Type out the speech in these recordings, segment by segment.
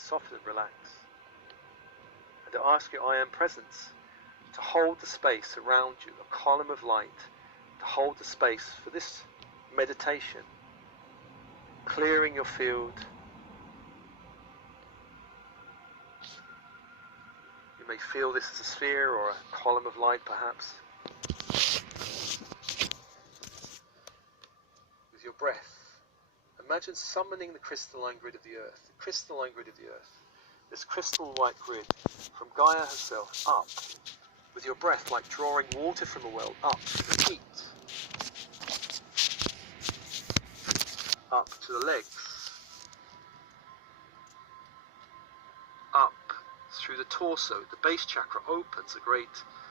soften and relax. And I ask your I Am Presence to hold the space around you, a column of light, to hold the space for this meditation, clearing your field. You may feel this as a sphere or a column of light perhaps. With your breath, imagine summoning the crystalline grid of the earth, this crystal white grid from Gaia herself up, with your breath like drawing water from a well, up to the feet, up to the legs, up through the torso. The base chakra opens, a great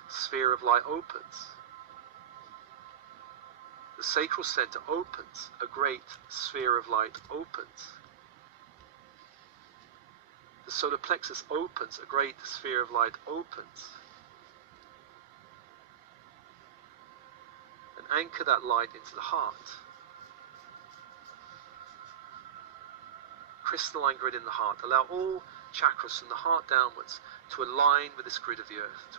sphere of light opens. The sacral center opens, a great sphere of light opens. The solar plexus opens, a great sphere of light opens. And anchor that light into the heart. Crystalline grid in the heart. Allow all chakras from the heart downwards to align with this grid of the earth,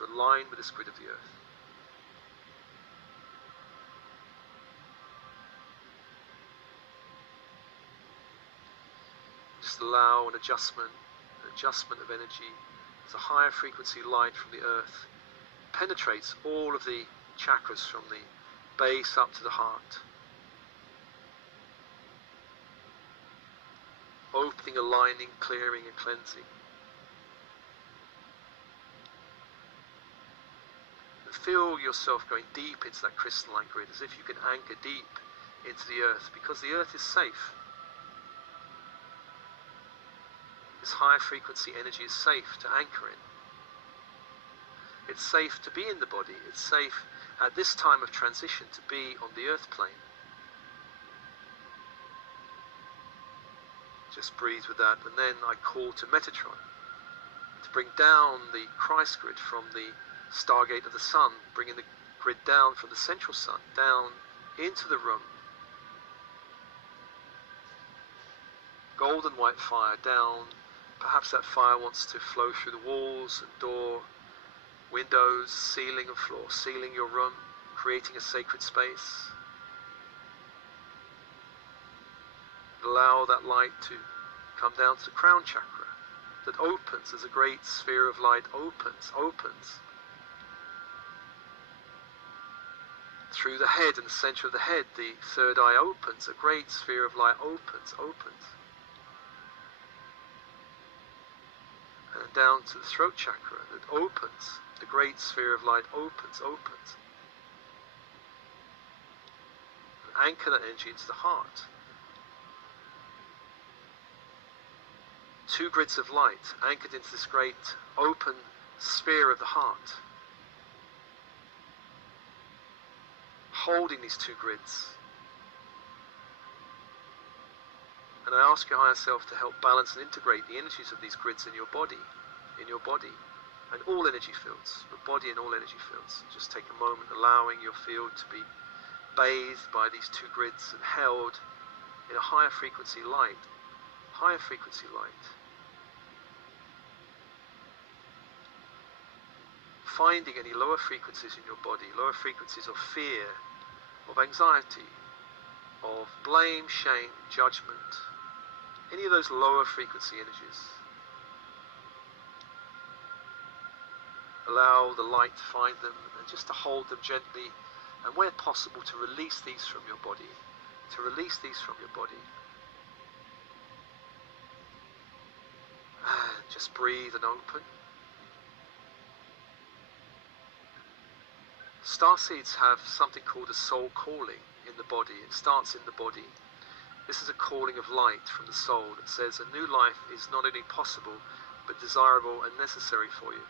Just allow an adjustment of energy as a higher frequency light from the earth penetrates all of the chakras from the base up to the heart, opening, aligning, clearing and cleansing. And feel yourself going deep into that crystalline grid, as if you can anchor deep into the earth, because the earth is safe. This high frequency energy is safe to anchor in. It's safe to be in the body. It's safe at this time of transition to be on the earth plane. Just breathe with that, and then I call to Metatron to bring down the Christ grid from the stargate of the sun, bringing the grid down from the central sun, down into the room. Golden white fire down. Perhaps that fire wants to flow through the walls and door, windows, ceiling and floor, sealing your room, creating a sacred space. Allow that light to come down to the crown chakra that opens as a great sphere of light opens. Through the head, in the center of the head, the third eye opens, a great sphere of light opens. And down to the throat chakra that opens, the great sphere of light opens. And anchor that energy into the heart. 2 grids of light anchored into this great open sphere of the heart. Holding these 2 grids. And I ask your higher self to help balance and integrate the energies of these grids in your body, and all energy fields, your body and all energy fields. Just take a moment allowing your field to be bathed by these 2 grids and held in a higher frequency light. Finding any lower frequencies in your body, lower frequencies of fear, of anxiety, of blame, shame, judgment, any of those lower frequency energies. Allow the light to find them and just to hold them gently, and where possible to release these from your body. And just breathe and open. Starseeds have something called a soul calling in the body. It starts in the body. This is a calling of light from the soul that says a new life is not only possible, but desirable and necessary for you.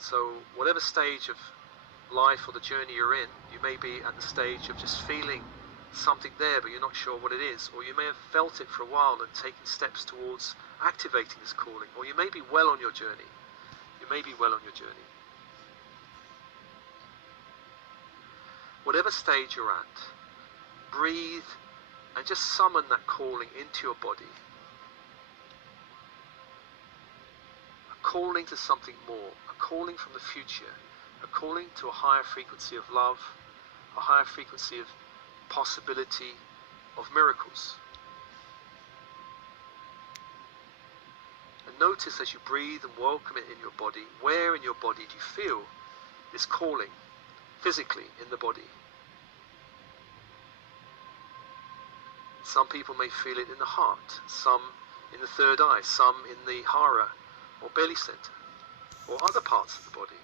So whatever stage of life or the journey you're in, you may be at the stage of just feeling something there, but you're not sure what it is, or you may have felt it for a while and taken steps towards activating this calling, or you may be well on your journey. Whatever stage you're at, breathe and just summon that calling into your body. A calling to something more, a calling from the future, a calling to a higher frequency of love, a higher frequency of possibility, of miracles. And notice as you breathe and welcome it in your body, where in your body do you feel this calling physically in the body? Some people may feel it in the heart, some in the third eye, some in the hara or belly center, or other parts of the body.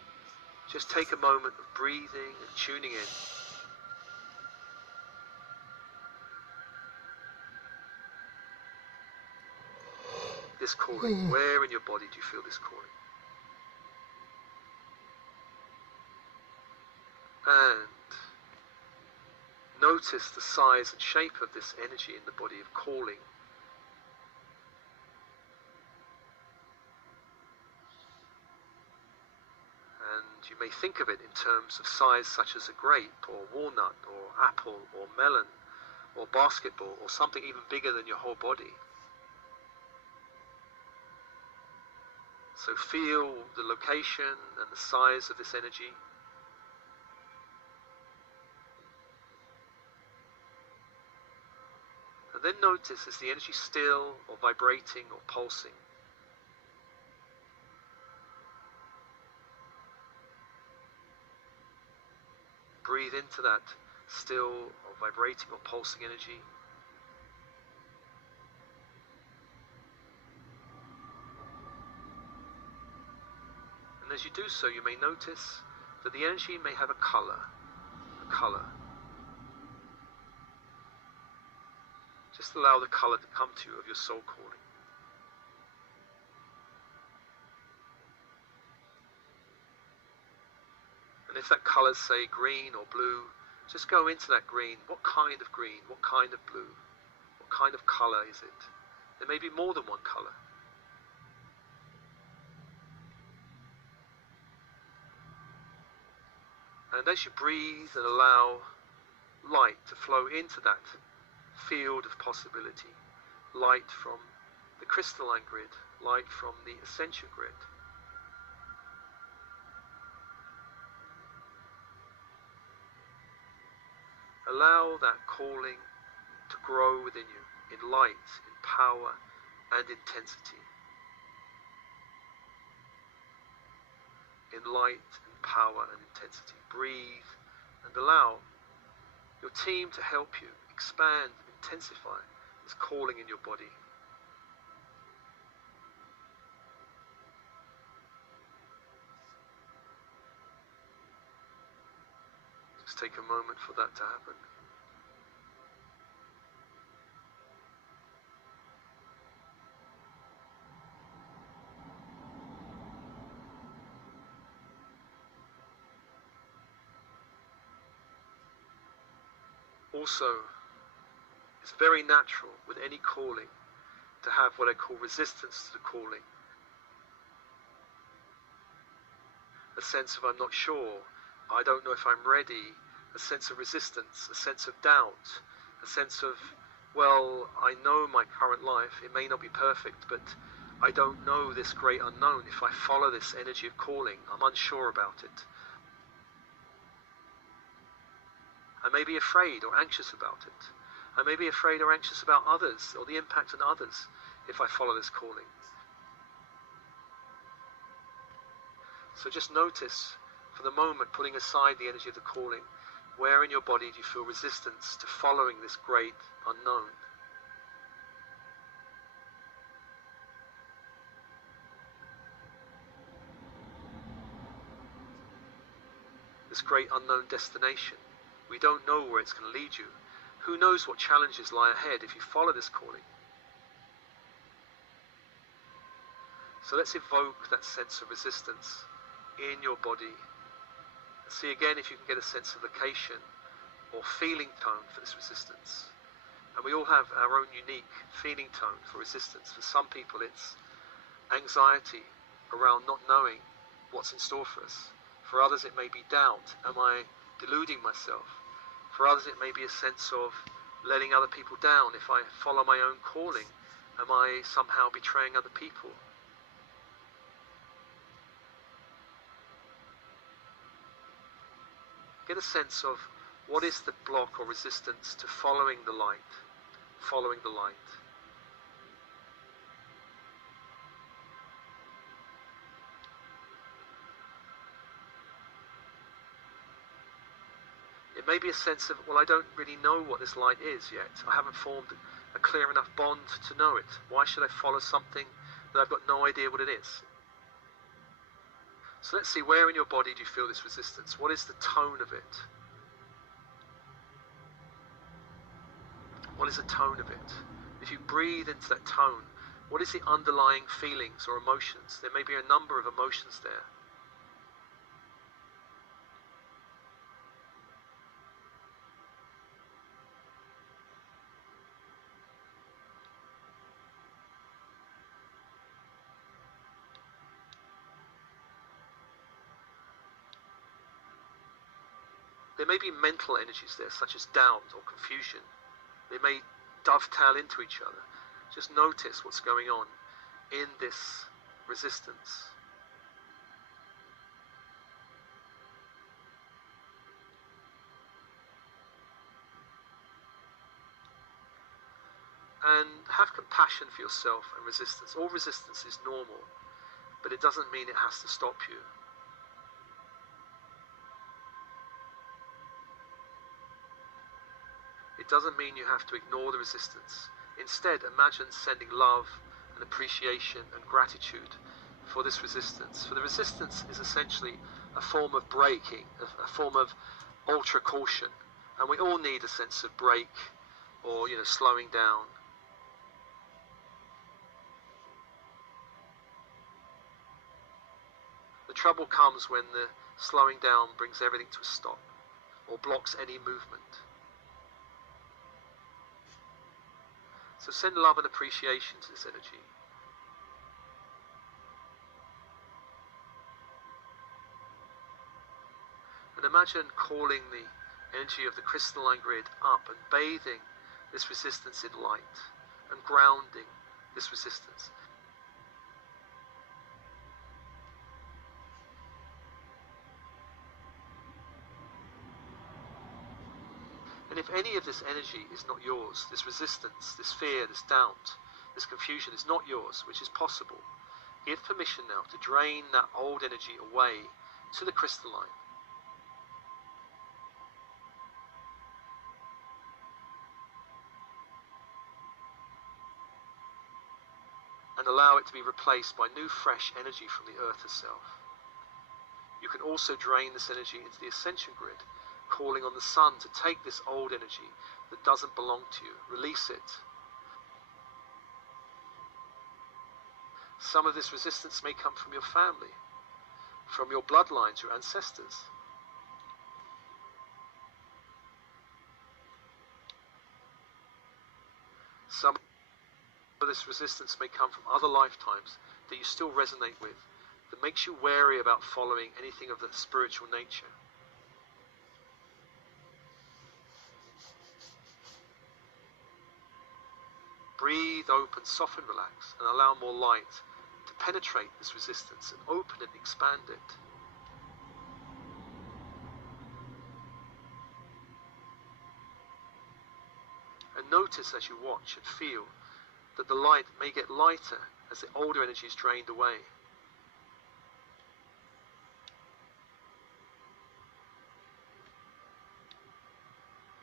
Just take a moment of breathing and tuning in. This calling, where in your body do you feel this calling? And notice the size and shape of this energy in the body of calling. And you may think of it in terms of size such as a grape or walnut or apple or melon or basketball or something even bigger than your whole body. So feel the location and the size of this energy. And then notice, is the energy still or vibrating or pulsing? Breathe into that still or vibrating or pulsing energy. And as you do so, you may notice that the energy may have a color. Just allow the color to come to you of your soul calling. And if that color is, say, green or blue, just go into that green. What kind of green? What kind of blue? What kind of color is it? There may be more than one color. And as you breathe and allow light to flow into that field of possibility, light from the crystalline grid, light from the ascension grid, allow that calling to grow within you in light, in power and intensity. In light and power and intensity. Breathe and allow your team to help you expand and intensify this calling in your body. Just take a moment for that to happen. Also, it's very natural with any calling to have what I call resistance to the calling. A sense of I'm not sure, I don't know if I'm ready, a sense of resistance, a sense of doubt, a sense of, well, I know my current life, it may not be perfect, but I don't know this great unknown. If I follow this energy of calling, I'm unsure about it. I may be afraid or anxious about it. I may be afraid or anxious about others or the impact on others if I follow this calling. So just notice, for the moment, putting aside the energy of the calling, where in your body do you feel resistance to following this great unknown? This great unknown destination. We don't know where it's going to lead you. Who knows what challenges lie ahead if you follow this calling? So let's evoke that sense of resistance in your body. And see again if you can get a sense of location or feeling tone for this resistance. And we all have our own unique feeling tone for resistance. For some people it's anxiety around not knowing what's in store for us. For others it may be doubt. Am I deluding myself? For others it may be a sense of letting other people down? If I follow my own calling, am I somehow betraying other people? Get a sense of what is the block or resistance to following the light, following the light. It may be a sense of, well, I don't really know what this light is yet. I haven't formed a clear enough bond to know it. Why should I follow something that I've got no idea what it is? So let's see, where in your body do you feel this resistance? What is the tone of it? What is the tone of it? If you breathe into that tone, what is the underlying feelings or emotions? There may be a number of emotions there. There may be mental energies there, such as doubt or confusion. They may dovetail into each other. Just notice what's going on in this resistance. And have compassion for yourself and resistance. All resistance is normal, but it doesn't mean it has to stop you. It doesn't mean you have to ignore the resistance. Instead, imagine sending love and appreciation and gratitude for this resistance. For the resistance is essentially a form of braking, a form of ultra caution. And we all need a sense of brake or, slowing down. The trouble comes when the slowing down brings everything to a stop or blocks any movement. So send love and appreciation to this energy. And imagine calling the energy of the crystalline grid up and bathing this resistance in light and grounding this resistance. And if any of this energy is not yours, this resistance, this fear, this doubt, this confusion is not yours, which is possible, give permission now to drain that old energy away to the crystalline. And allow it to be replaced by new fresh energy from the earth herself. You can also drain this energy into the ascension grid, calling on the sun to take this old energy that doesn't belong to you, release it. Some of this resistance may come from your family, from your bloodlines, your ancestors. Some of this resistance may come from other lifetimes that you still resonate with, that makes you wary about following anything of the spiritual nature. Breathe, open, soften, relax, and allow more light to penetrate this resistance and open and expand it. And notice as you watch and feel that the light may get lighter as the older energy is drained away.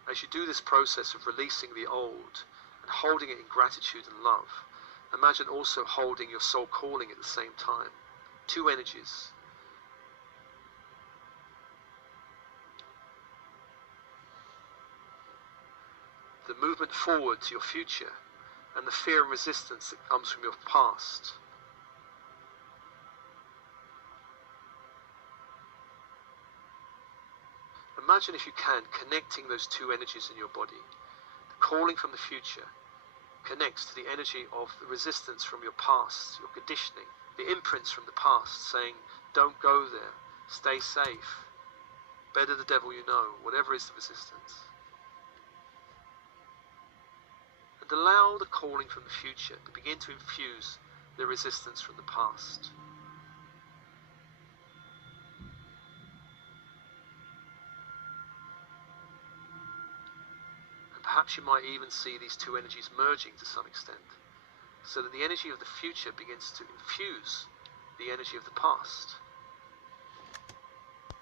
As you do this process of releasing the old and holding it in gratitude and love, imagine also holding your soul calling at the same time. Two energies. The movement forward to your future and the fear and resistance that comes from your past. Imagine, if you can, connecting those two energies in your body. The calling from the future connects to the energy of the resistance from your past, your conditioning, the imprints from the past saying, don't go there, stay safe, better the devil you know, whatever is the resistance. And allow the calling from the future to begin to infuse the resistance from the past. And perhaps you might even see these two energies merging to some extent, so that the energy of the future begins to infuse the energy of the past.